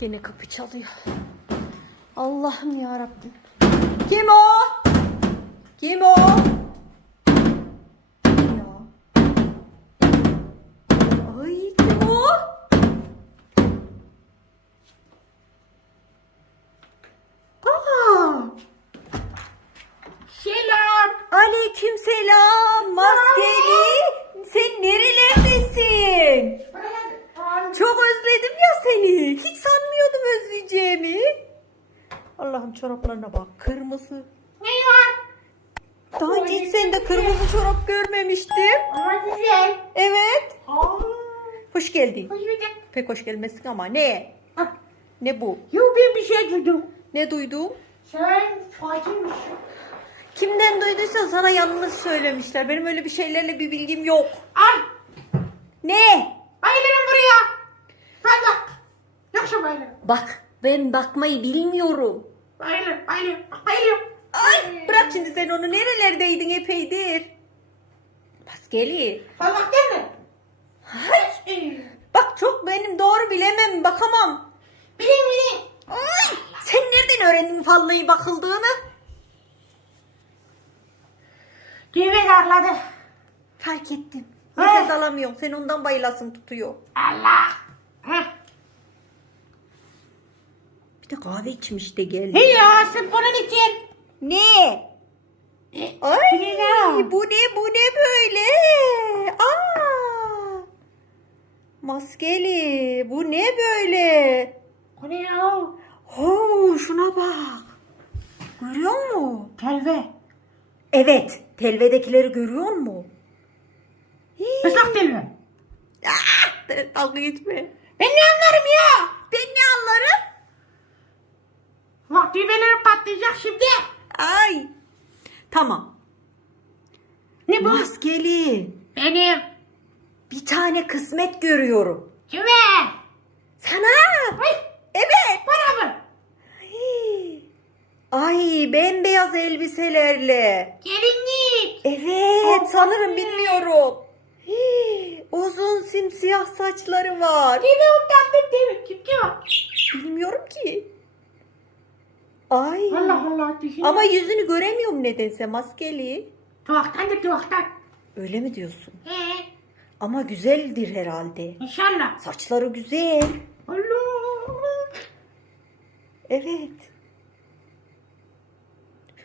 Gene kapı çalıyor. Allah'ım ya Rabbim. Kim o? Kim o? Ya. Ay kim o? Aa! Selam. Aleyküm selam. Maskeli. Sen nerelerdesin? Çok özledim ya seni. Hiç sanmıyordum özleyeceğimi. Allah'ım çoraplarına bak. Kırmızı. Ne var? Daha önce hiç sende kırmızı çorap görmemiştim. Ama güzel. Evet. Aa, Hoş geldin. hoş bulduk. Pek hoş gelmesin ama ne? Ah, Ne bu? Yok ben bir şey duydum. Ne duydum? Sen fakirmiş. Kimden duyduysan sana yanlış söylemişler. Benim öyle bir şeylerle bir bilgim yok. Al. Ne? Bayılırım buraya. Sen bak. Yoksa bayılırım. Bak ben bakmayı bilmiyorum. Bayılırım, bayılırım, bayılırım. Ay bırak şimdi sen onu nerelerdeydin epeydir. Maskeli. Salak değil mi? Ay. Bak çok benim doğru bilemem bakamam. Bilin bilin. Ay, sen nereden öğrendin fallayı bakıldığını? Düğme garladı. Fark ettim. Nefes alamıyorum. Sen ondan bayılasın tutuyor. Allah. Heh. De kahve içmiş de geldi. Hey ya sen bunun için. Ne? Ay Güzel. bu ne bu ne böyle? Aa! Maskeli bu ne böyle? O ne ya? Oo, şuna bak. Görüyor musun? Telve. Evet, telvedekileri görüyor musun? Islak telve. Ah, dalga geçme. Ben ne anlarım ya? Ben ne anlarım? Düğmelerim patlayacak şimdi. Ay. Tamam. Ne bu? Maskeli. Benim. Bir tane kısmet görüyorum. Kime? Sana. Ay, Evet. bana mı? Ay. Bembeyaz elbiselerle. Gelinlik. Evet sanırım bilmiyorum. Hii, Uzun simsiyah saçları var. Yine utandım değil mi? Kim kim o? Bilmiyorum ki. Ay. Allah Allah düşün. Ama yüzünü göremiyorum nedense maskeli. Tuhaktandır tuhaktan. Öyle mi diyorsun? He. Ama güzeldir herhalde. İnşallah. Saçları güzel. Allah. Evet.